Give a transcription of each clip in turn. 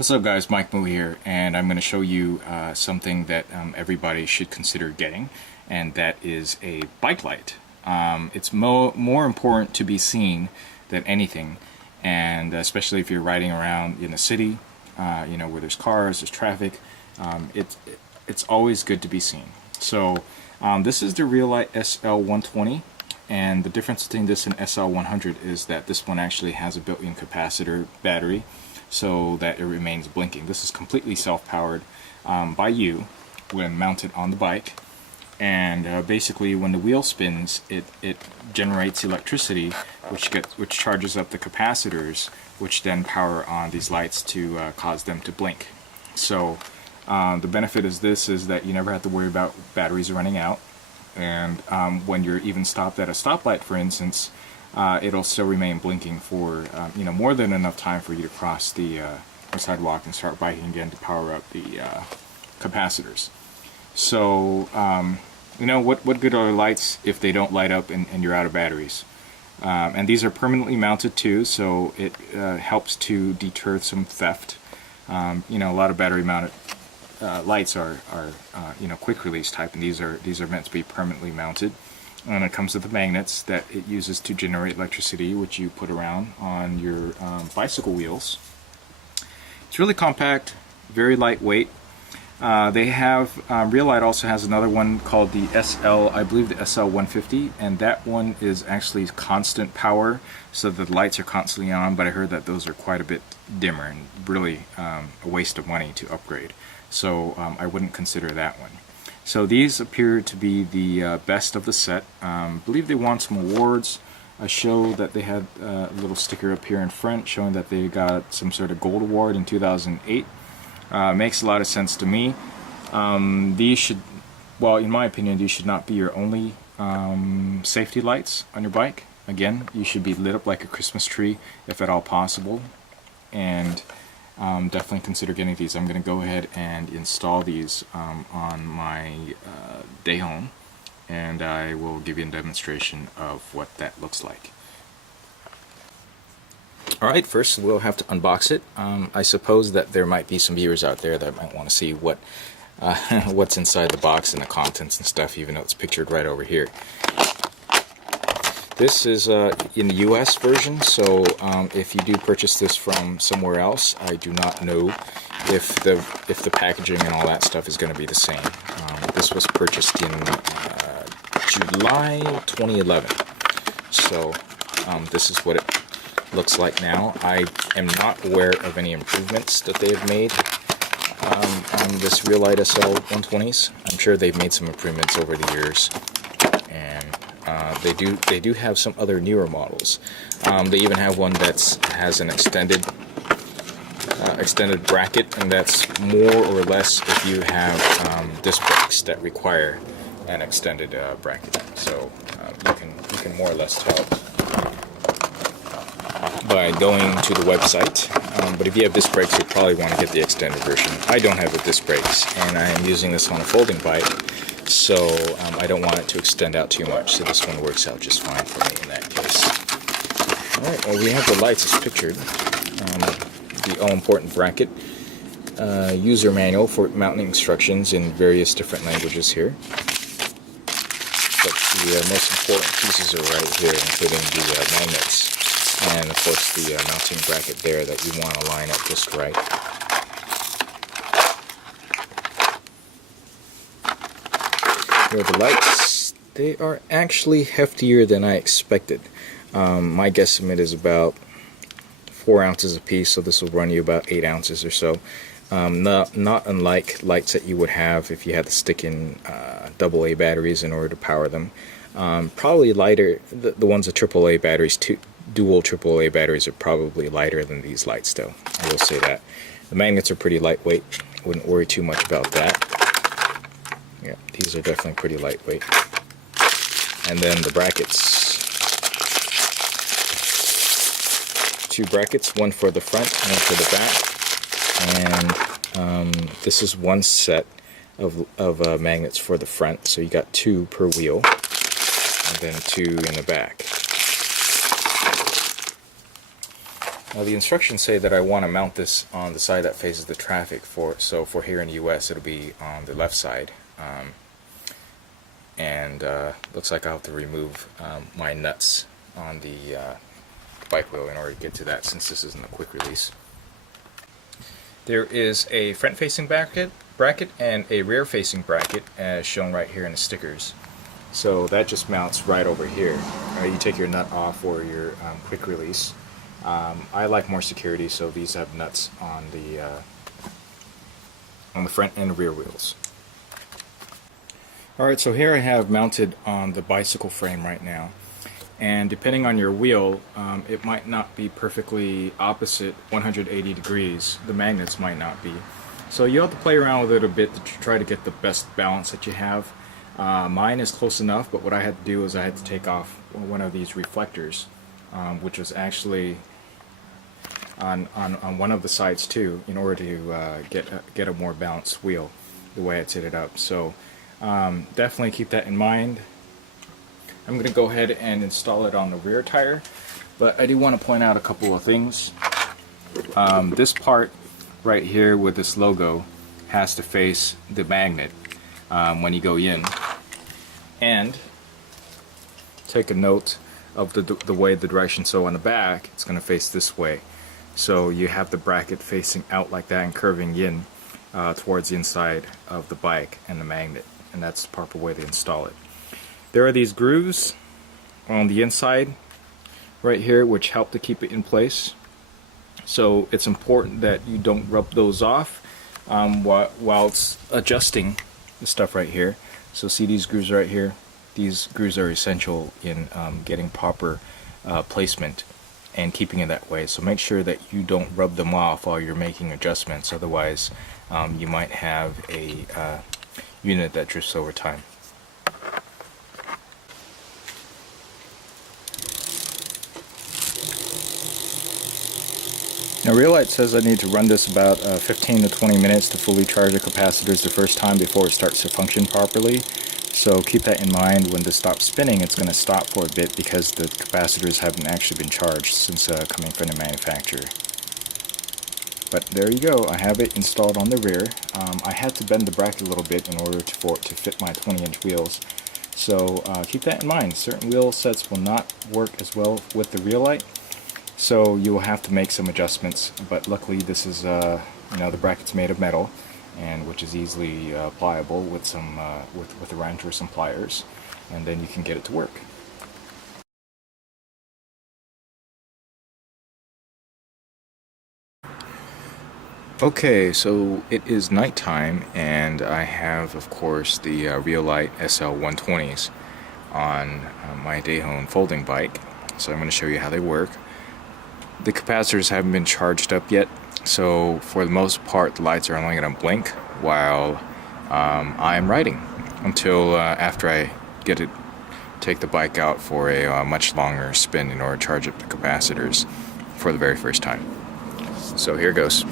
What's up guys, Mike Moo here, and I'm going to show you something that everybody should consider getting, and that is a bike light. It's more important to be seen than anything, and especially if you're riding around in the city, where there's cars, there's traffic, it's always good to be seen. So this is the Reelight SL120, and the difference between this and SL100 is that this one actually has a built-in capacitor battery, so that it remains blinking. This is completely self-powered by you when mounted on the bike, and basically when the wheel spins, it generates electricity, which charges up the capacitors, which then power on these lights to cause them to blink. So the benefit is that you never have to worry about batteries running out, and when you're even stopped at a stoplight, for instance, it'll still remain blinking for more than enough time for you to cross the sidewalk and start biking again to power up the capacitors. So what good are lights if they don't light up and you're out of batteries? And these are permanently mounted too, so it helps to deter some theft. A lot of battery mounted lights are quick release type, and these are meant to be permanently mounted. And it comes with the magnets that it uses to generate electricity, which you put around on your bicycle wheels. It's really compact, very lightweight. Reelight also has another one called the I believe the SL150, and that one is actually constant power, so the lights are constantly on, but I heard that those are quite a bit dimmer and really a waste of money to upgrade. So I wouldn't consider that one. So these appear to be the best of the set. I believe they won some awards. I show that they had a little sticker up here in front showing that they got some sort of gold award in 2008. Makes a lot of sense to me. These should, well, in my opinion, these should not be your only safety lights on your bike. Again, you should be lit up like a Christmas tree if at all possible. And definitely consider getting these. I'm going to go ahead and install these on my day home, and I will give you a demonstration of what that looks like. Alright, first we'll have to unbox it. I suppose that there might be some viewers out there that might want to see what's inside the box and the contents and stuff, even though it's pictured right over here. This is in the US version, so if you do purchase this from somewhere else, I do not know if the packaging and all that stuff is going to be the same. This was purchased in July 2011, so this is what it looks like now. I am not aware of any improvements that they have made on this Reelight SL120s. I'm sure they've made some improvements over the years, and they do have some other newer models. They even have one that has an extended bracket, and that's more or less if you have disc brakes that require an extended bracket. So you can more or less tell by going to the website. But if you have disc brakes, you probably want to get the extended version. I don't have the disc brakes, and I am using this on a folding bike, so I don't want it to extend out too much, so this one works out just fine for me in that case. Alright, well, we have the lights as pictured, the all-important bracket, user manual for mounting instructions in various different languages here. But the most important pieces are right here, including the magnets, and of course the mounting bracket there that you want to line up just right. Here are the lights. They are actually heftier than I expected. My guesstimate is about 4 ounces a piece, so this will run you about 8 ounces or so. Not unlike lights that you would have if you had to stick in AA batteries in order to power them. Probably lighter. The ones with AAA batteries, dual AAA batteries, are probably lighter than these lights, though. I will say that. The magnets are pretty lightweight. Wouldn't worry too much about that. Yeah, these are definitely pretty lightweight. And then the brackets. 2 brackets, one for the front, one for the back. And this is one set of magnets for the front, so you got 2 per wheel, and then 2 in the back. Now the instructions say that I want to mount this on the side that faces the traffic. So for here in the US it'll be on the left side. And looks like I'll have to remove my nuts on the bike wheel in order to get to that, since this isn't a quick release. There is a front-facing bracket and a rear-facing bracket, as shown right here in the stickers. So that just mounts right over here. You take your nut off for your quick release. I like more security, so these have nuts on the front and rear wheels. Alright, so here I have mounted on the bicycle frame right now. And depending on your wheel, it might not be perfectly opposite 180 degrees. The magnets might not be. So you have to play around with it a bit to try to get the best balance that you have. Mine is close enough, but what I had to do is I had to take off one of these reflectors, which was actually on one of the sides too, in order to get a more balanced wheel the way I set it up. So definitely keep that in mind. I'm going to go ahead and install it on the rear tire, but I do want to point out a couple of things. This part right here with this logo has to face the magnet when you go in, and take a note of the way the direction. So on the back it's going to face this way, so you have the bracket facing out like that and curving in towards the inside of the bike and the magnet, and that's the proper way to install it. There are these grooves on the inside right here which help to keep it in place, so it's important that you don't rub those off while it's adjusting the stuff right here. So see these grooves right here? These grooves are essential in getting proper placement and keeping it that way, so make sure that you don't rub them off while you're making adjustments, otherwise you might have a unit that drifts over time. Now Reelight says I need to run this about 15 to 20 minutes to fully charge the capacitors the first time before it starts to function properly. So keep that in mind. When this stops spinning, it's going to stop for a bit because the capacitors haven't actually been charged since coming from the manufacturer. But there you go, I have it installed on the rear. I had to bend the bracket a little bit in order for it to fit my 20-inch wheels. So keep that in mind. Certain wheel sets will not work as well with the Reelight, so you will have to make some adjustments. But luckily this is, the bracket's made of metal, and which is easily pliable with some with a wrench or some pliers, and then you can get it to work. Okay, so it is nighttime, and I have, of course, the Reelight SL120s on my Dayhone folding bike. So I'm going to show you how they work. The capacitors haven't been charged up yet, so for the most part the lights are only going to blink while I'm riding, until after I take the bike out for a much longer spin in order to charge up the capacitors for the very first time. So here goes.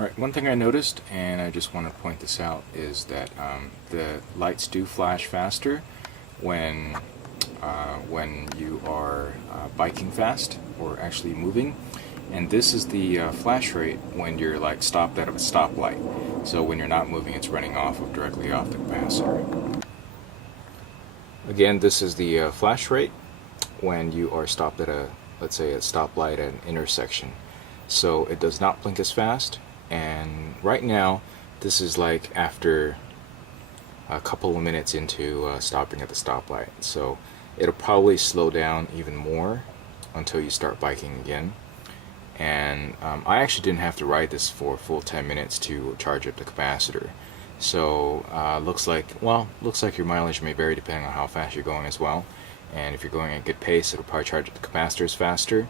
Alright, one thing I noticed, and I just want to point this out, is that the lights do flash faster when you are biking fast or actually moving. And this is the flash rate when you're like stopped at a stoplight. So when you're not moving, it's running directly off the capacitor. Again, this is the flash rate when you are stopped at let's say a stoplight at an intersection. So it does not blink as fast. And right now, this is like after a couple of minutes into stopping at the stoplight. So it'll probably slow down even more until you start biking again. And I actually didn't have to ride this for a full 10 minutes to charge up the capacitor. So looks like your mileage may vary depending on how fast you're going as well. And if you're going at a good pace, it'll probably charge up the capacitors faster.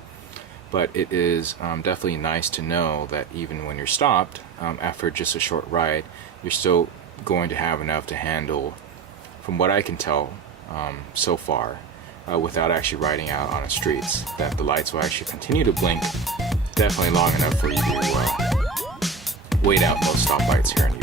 But it is definitely nice to know that even when you're stopped, after just a short ride, you're still going to have enough to handle, from what I can tell so far, without actually riding out on the streets, that the lights will actually continue to blink definitely long enough for you to wait out those stoplights here in the